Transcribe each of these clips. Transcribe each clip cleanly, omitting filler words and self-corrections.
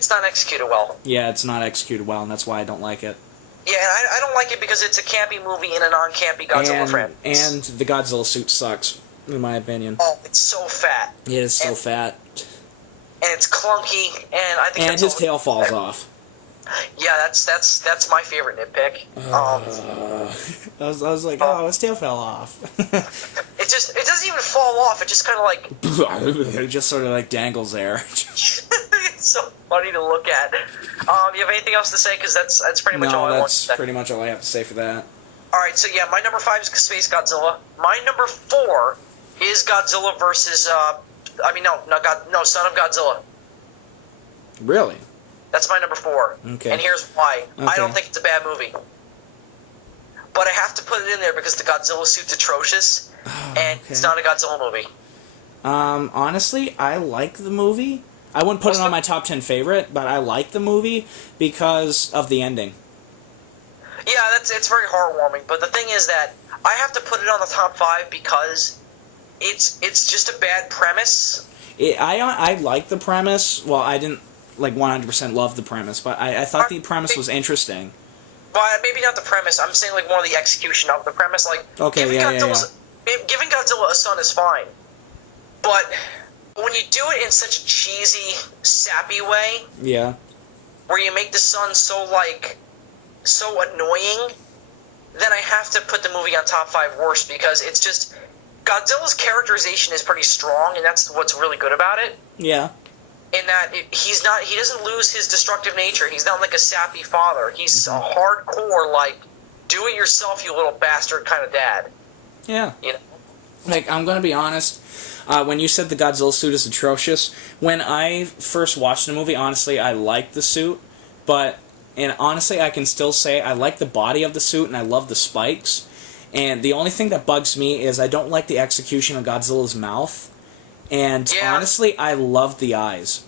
It's not executed well. Yeah, it's not executed well, and that's why I don't like it. Yeah, and I don't like it because it's a campy movie in a non-campy Godzilla franchise. And the Godzilla suit sucks, in my opinion. Oh, it's so fat. It is so fat. And it's clunky, and I think his tail falls off. Yeah, that's my favorite nitpick. I was like, oh, his tail fell off. It doesn't even fall off. It just kind of like it just sort of like dangles there. It's so funny to look at. You have anything else to say? Because that's pretty much all I want to say. That's pretty much all I have to say for that. All right, so yeah, my number 5 is Space Godzilla. My number 4 is Godzilla versus Son of Godzilla. Really? That's my number 4. Okay. And here's why. Okay. I don't think it's a bad movie. But I have to put it in there because the Godzilla suit's atrocious, and it's not a Godzilla movie. Honestly, I like the movie. I wouldn't put it on my top 10 favorite, but I like the movie because of the ending. Yeah, it's very heartwarming, but the thing is that I have to put it on the top 5 because it's just a bad premise. I like the premise. Well, I didn't 100% love the premise, but I thought the premise was interesting. Well, maybe not the premise. I'm saying more of the execution of the premise. Giving Godzilla a son is fine, but when you do it in such a cheesy, sappy way, where you make the son so annoying, then I have to put the movie on top 5 worst because it's just Godzilla's characterization is pretty strong, and that's what's really good about it. Yeah. In that he doesn't lose his destructive nature. He's not like a sappy father. He's a hardcore, do it yourself, you little bastard kind of dad. Yeah. You know? I'm gonna be honest. When you said the Godzilla suit is atrocious, when I first watched the movie, honestly, I liked the suit, and honestly, I can still say I like the body of the suit and I love the spikes. And the only thing that bugs me is I don't like the execution of Godzilla's mouth. And honestly, I love the eyes.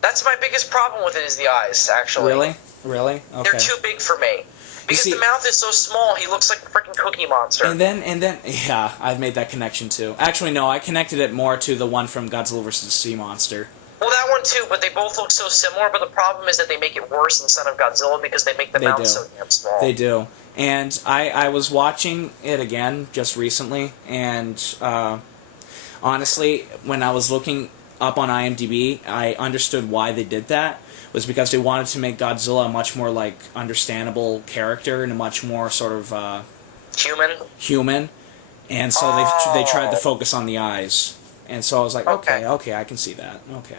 That's my biggest problem with it is the eyes, actually. Really? Okay. They're too big for me. Because the mouth is so small, he looks like a freaking Cookie Monster. And then, yeah, I've made that connection too. Actually, no, I connected it more to the one from Godzilla vs. Sea Monster. Well, that one too, but they both look so similar, but the problem is that they make it worse in Son of Godzilla because they make the mouth so damn small. They do. And I was watching it again just recently, and honestly, when I was looking up on IMDb, I understood why they did that. It was because they wanted to make Godzilla a much more understandable character and a much more sort of human. And so they tried to focus on the eyes. And so I was like, okay, I can see that. Okay.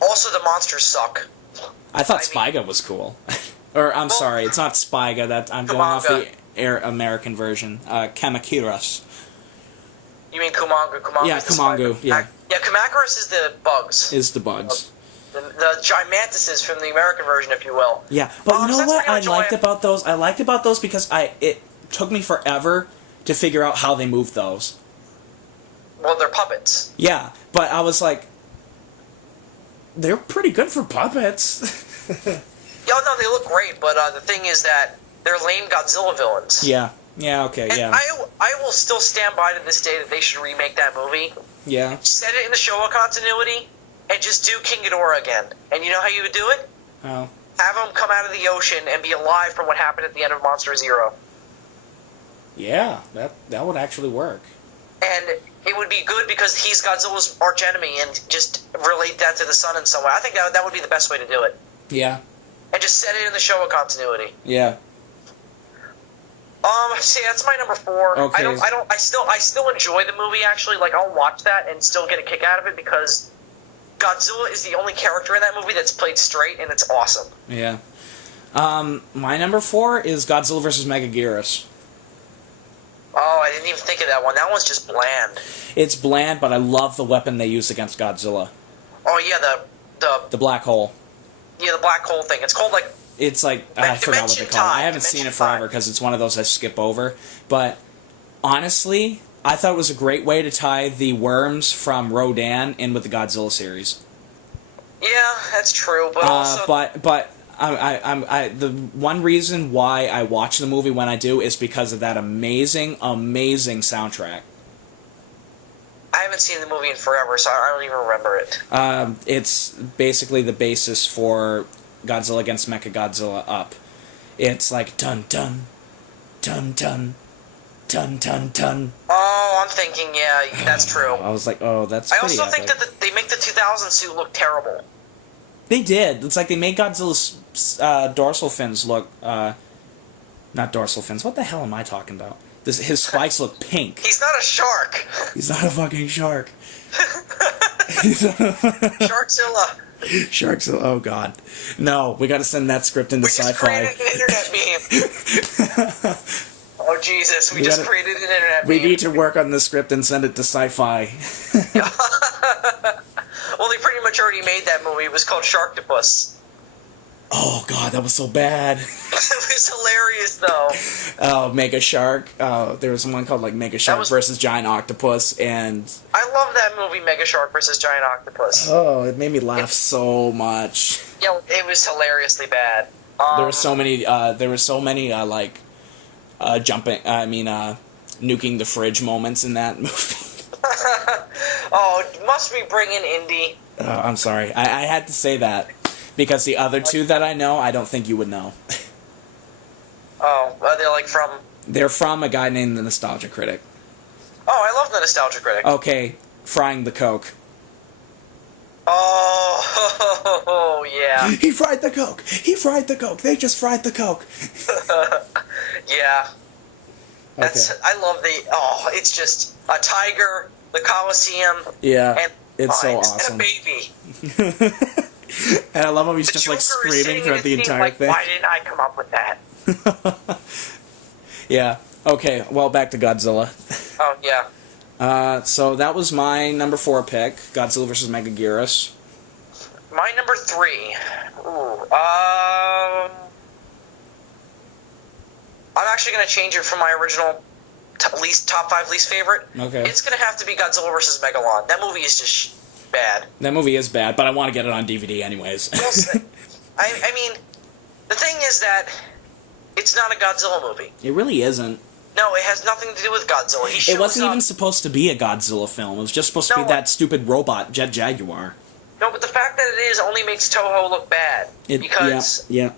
Also, the monsters suck. I thought Spyga was cool. Or, I'm sorry, it's not Spyga. I'm going off the American version. Kamakiras. You mean Kumonga? Yeah, Kumonga, yeah. Yeah, Kamakiras is the bugs. Is the bugs. The gigantuses from the American version, if you will. Yeah, but you know what I liked about those? I liked about those because it took me forever to figure out how they moved those. Well, they're puppets. Yeah, but I was like, they're pretty good for puppets. Yeah, no, they look great, but the thing is that they're lame Godzilla villains. Yeah, okay, and yeah. I will still stand by to this day that they should remake that movie. Yeah. Set it in the Showa continuity, and just do King Ghidorah again. And you know how you would do it? How? Have him come out of the ocean and be alive from what happened at the end of Monster Zero. Yeah, that would actually work. And it would be good because he's Godzilla's archenemy, and just relate that to the son in some way. I think that would be the best way to do it. Yeah. And just set it in the Showa continuity. Yeah. See, that's my number 4. Okay. I still enjoy the movie, actually. I'll watch that and still get a kick out of it because Godzilla is the only character in that movie that's played straight, and it's awesome. Yeah. My number 4 is Godzilla vs. Megaguirus. Oh, I didn't even think of that one. That one's just bland. It's bland, but I love the weapon they used against Godzilla. Oh, yeah, the black hole. Yeah, the black hole thing. It's called, It's I forgot what they call it. I haven't seen it forever because it's one of those I skip over. But, honestly, I thought it was a great way to tie the worms from Rodan in with the Godzilla series. Yeah, that's true, but also... But the one reason why I watch the movie when I do is because of that amazing, amazing soundtrack. I haven't seen the movie in forever, so I don't even remember it. It's basically the basis for Godzilla against Mechagodzilla Up. It's like dun dun, dun dun, dun dun dun. Oh, I'm thinking, yeah, that's true. I was like, oh, that's I pretty also think epic. that they make the 2000 suit look terrible. They did. It's like they made Godzilla's dorsal fins look... not dorsal fins. What the hell am I talking about? His spikes look pink. He's not a shark. He's not a fucking shark. Sharkzilla. Sharks. Oh god. No, we got to send that script into sci-fi. We just created an internet meme. Oh Jesus, we just created an internet meme. We need to work on the script and send it to sci-fi. Well, they pretty much already made that movie. It was called Sharktopus. Oh god, that was so bad. It was hilarious though. Oh, Mega Shark. There was one called like Mega Shark versus Giant Octopus, and I love that movie, Mega Shark versus Giant Octopus. Oh, it made me laugh so much. Yeah, it was hilariously bad. There were so many. Nuking the fridge moments in that movie. Oh, must we bring in Indy? I'm sorry. I had to say that. Because the other two that I know, I don't think you would know. Oh, they're like from... They're from a guy named the Nostalgia Critic. Oh, I love the Nostalgia Critic. Okay, frying the Coke. Oh, yeah. He fried the Coke! He fried the Coke! They just fried the Coke! Yeah. Okay. I love it's just a tiger, the Coliseum, yeah, and it's so awesome. And a baby. And I love how he's just like screaming throughout the entire thing. Why didn't I come up with that? Yeah. Okay, well, back to Godzilla. Oh, yeah. So that was my number 4 pick, Godzilla vs. Megaguirus. My number 3. Ooh, I'm actually going to change it from my original top 5 least favorite. Okay. It's going to have to be Godzilla vs. Megalon. That movie is just bad. That movie is bad, but I want to get it on DVD anyways. I mean, the thing is that it's not a Godzilla movie. It really isn't. No, it has nothing to do with Godzilla. It wasn't even supposed to be a Godzilla film. It was just supposed to be that stupid robot, Jet Jaguar. No, but the fact that it is only makes Toho look bad. Because it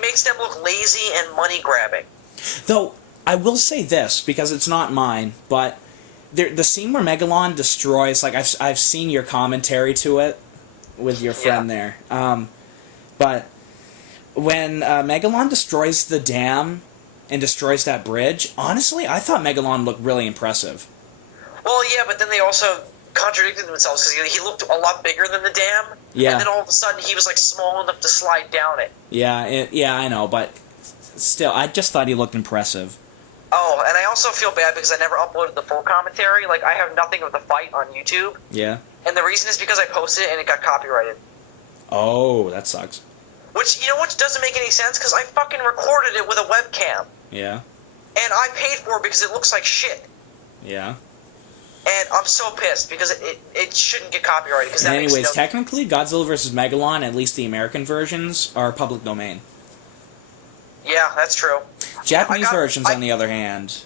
makes them look lazy and money-grabbing. Though, I will say this, because it's not mine, but the scene where Megalon destroys, like, I've seen your commentary to it with your friend there. But when Megalon destroys the dam and destroys that bridge, honestly, I thought Megalon looked really impressive. Well, yeah, but then they also contradicted themselves because he looked a lot bigger than the dam. Yeah. And then all of a sudden he was like small enough to slide down it. Yeah, I know, but still, I just thought he looked impressive. Oh, and I also feel bad because I never uploaded the full commentary. Like, I have nothing of the fight on YouTube. Yeah. And the reason is because I posted it and it got copyrighted. Oh, that sucks. Which doesn't make any sense because I fucking recorded it with a webcam. Yeah. And I paid for it because it looks like shit. Yeah. And I'm so pissed because it shouldn't get copyrighted. Because anyways, technically, Godzilla vs. Megalon, at least the American versions, are public domain. Yeah, that's true. Japanese versions, on the other hand.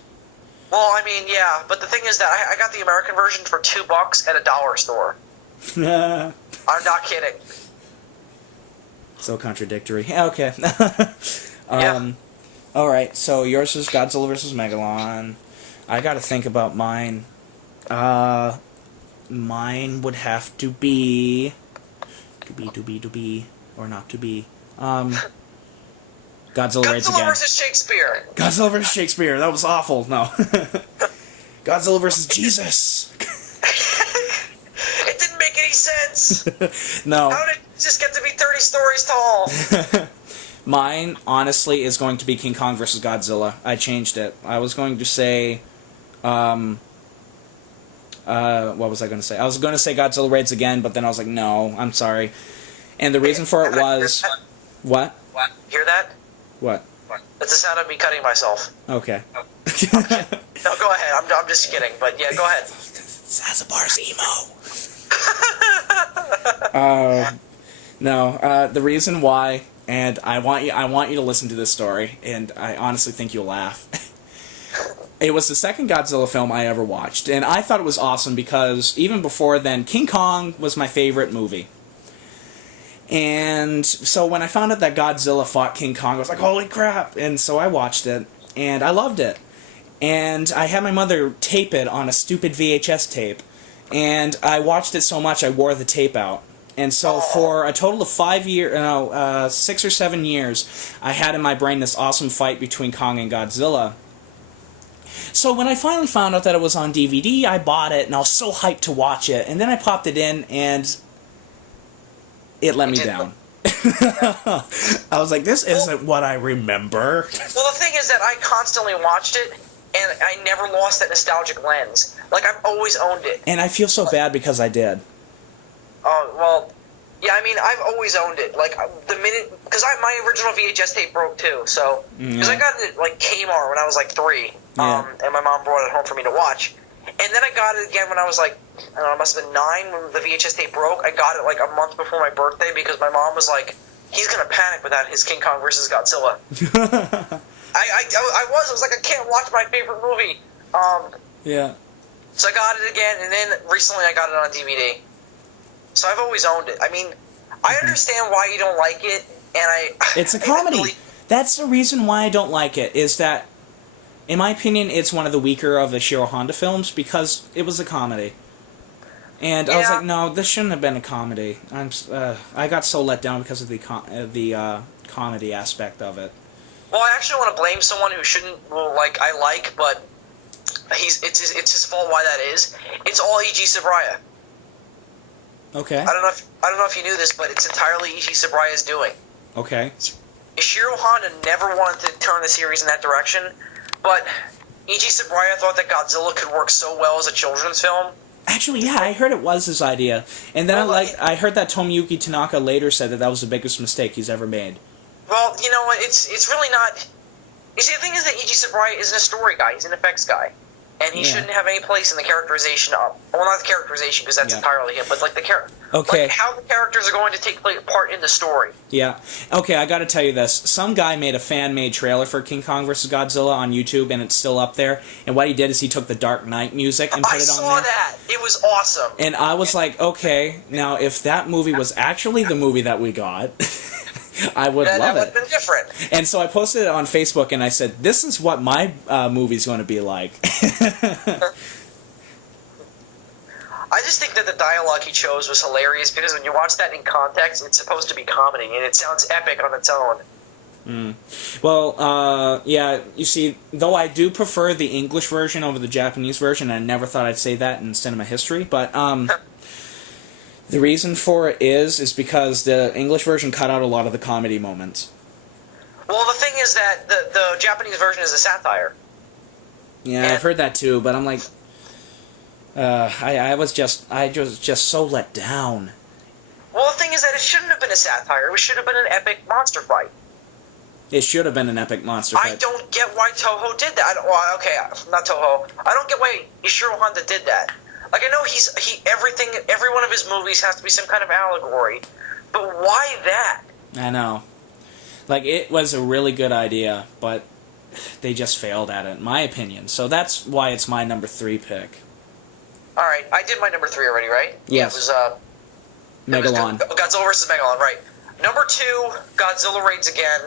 Well, I mean, yeah, but the thing is that I got the American version for $2 at a dollar store. I'm not kidding. So contradictory. Okay. Alright, so yours is Godzilla vs. Megalon. I gotta think about mine. Mine would have to be... or not to be. Godzilla Raids Again. Godzilla vs. Shakespeare. Godzilla vs. Shakespeare. That was awful. No. Godzilla vs. Jesus. It didn't make any sense. No. How did it just get to be 30 stories tall? Mine, honestly, is going to be King Kong vs. Godzilla. I changed it. I was going to say... what was I going to say? I was going to say Godzilla Raids Again, but then I was like, no, I'm sorry. And the reason for it was... What? What? Hear that? What? That's the sound of me cutting myself. Okay. No, go ahead. I'm just kidding, but yeah, go ahead. Zazubaar's emo. No, the reason why, and I want you to listen to this story, and I honestly think you'll laugh. It was the second Godzilla film I ever watched, and I thought it was awesome because even before then, King Kong was my favorite movie. And so when I found out that Godzilla fought King Kong, I was like, holy crap! And so I watched it, and I loved it. And I had my mother tape it on a stupid VHS tape, and I watched it so much I wore the tape out. And so for a total of 6 or 7 years, I had in my brain this awesome fight between Kong and Godzilla. So when I finally found out that it was on DVD, I bought it, and I was so hyped to watch it. And then I popped it in, and it let me down. I was like, this isn't what I remember. Well, the thing is that I constantly watched it, and I never lost that nostalgic lens. Like, I've always owned it. And I feel so bad because I did. Oh, well, yeah, I mean, I've always owned it. Like, the minute... Because my original VHS tape broke, too, so... Because I got it at, like, Kmart when I was, like, 3. Yeah. And my mom brought it home for me to watch. And then I got it again when I was, like, I don't know, it must have been 9 when the VHS tape broke. I got it, like, a month before my birthday because my mom was like, he's going to panic without his King Kong versus Godzilla. I was like, I can't watch my favorite movie. Yeah. So I got it again, and then recently I got it on DVD. So I've always owned it. I mean, I understand why you don't like it, and It's a comedy. That's the reason why I don't like it, is that, in my opinion, it's one of the weaker of the Ishiro Honda films, because it was a comedy. And I was like, no, this shouldn't have been a comedy. I got so let down because of the comedy aspect of it. Well, I actually want to blame someone who shouldn't, but it's his fault why that is. It's all E.G. Sabraya. Okay. I don't know if you knew this, but it's entirely E.G. Sabraya's doing. Okay. Ishiro Honda never wanted to turn the series in that direction, but E.G. Sabraya thought that Godzilla could work so well as a children's film. Actually, yeah, I heard it was his idea. And then I heard that Tomoyuki Tanaka later said that was the biggest mistake he's ever made. Well, you know what, it's really not... You see, the thing is that E.G. Sabraya isn't a story guy, he's an effects guy. And he shouldn't have any place in the characterization of... Well, not the characterization, because that's entirely him, but like the character... Okay. Like how the characters are going to take part in the story. Yeah. Okay, I gotta tell you this. Some guy made a fan-made trailer for King Kong vs. Godzilla on YouTube, and it's still up there. And what he did is he took the Dark Knight music and put it on there. I saw that! It was awesome! And I was like, okay, now if that movie was actually the movie that we got... I would love it. That would have been different. And so I posted it on Facebook, and I said, this is what my movie's going to be like. I just think that the dialogue he chose was hilarious, because when you watch that in context, it's supposed to be comedy, and it sounds epic on its own. Well, yeah, you see, though I do prefer the English version over the Japanese version, I never thought I'd say that in cinema history, but... The reason for it is because the English version cut out a lot of the comedy moments. Well, the thing is that the Japanese version is a satire. Yeah, I've heard that too, but I'm like, I was just so let down. Well, the thing is that it shouldn't have been a satire. It should have been an epic monster fight. It should have been an epic monster fight. I don't get why Toho did that. Not Toho. I don't get why Ishiro Honda did that. Like, I know every one of his movies has to be some kind of allegory, but why that? I know. Like, it was a really good idea, but they just failed at it, in my opinion. So that's why it's my number 3 pick. Alright, I did my number 3 already, right? Yes. Yeah, Megalon. Godzilla vs. Megalon, right. Number 2, Godzilla Raids Again,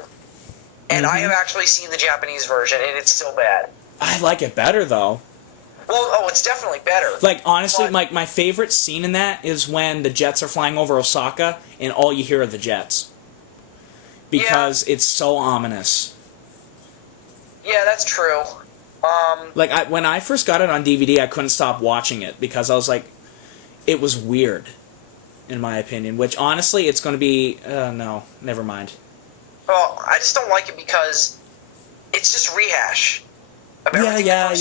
and I have actually seen the Japanese version, and it's still bad. I like it better, though. Well, it's definitely better. Like, honestly, my favorite scene in that is when the jets are flying over Osaka, and all you hear are the jets. Because it's so ominous. Yeah, that's true. Like, when I first got it on DVD, I couldn't stop watching it, because I was like, it was weird, in my opinion. Which, honestly, it's going to be... no, never mind. Well, I just don't like it because it's just rehash. Yeah.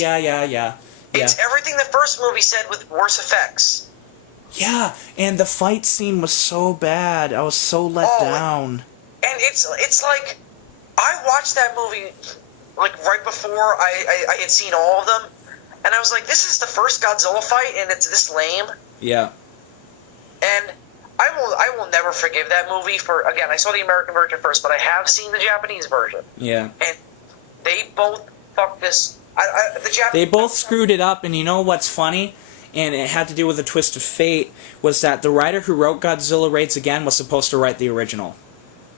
It's everything the first movie said with worse effects. Yeah, and the fight scene was so bad. I was so let down. And it's like, I watched that movie like right before I had seen all of them, and I was like, this is the first Godzilla fight, and it's this lame. Yeah. And I will never forgive that movie for, again, I saw the American version first, but I have seen the Japanese version. Yeah. And they both fucked this They both screwed it up, and you know what's funny? And it had to do with a twist of fate, was that the writer who wrote Godzilla Raids Again was supposed to write the original.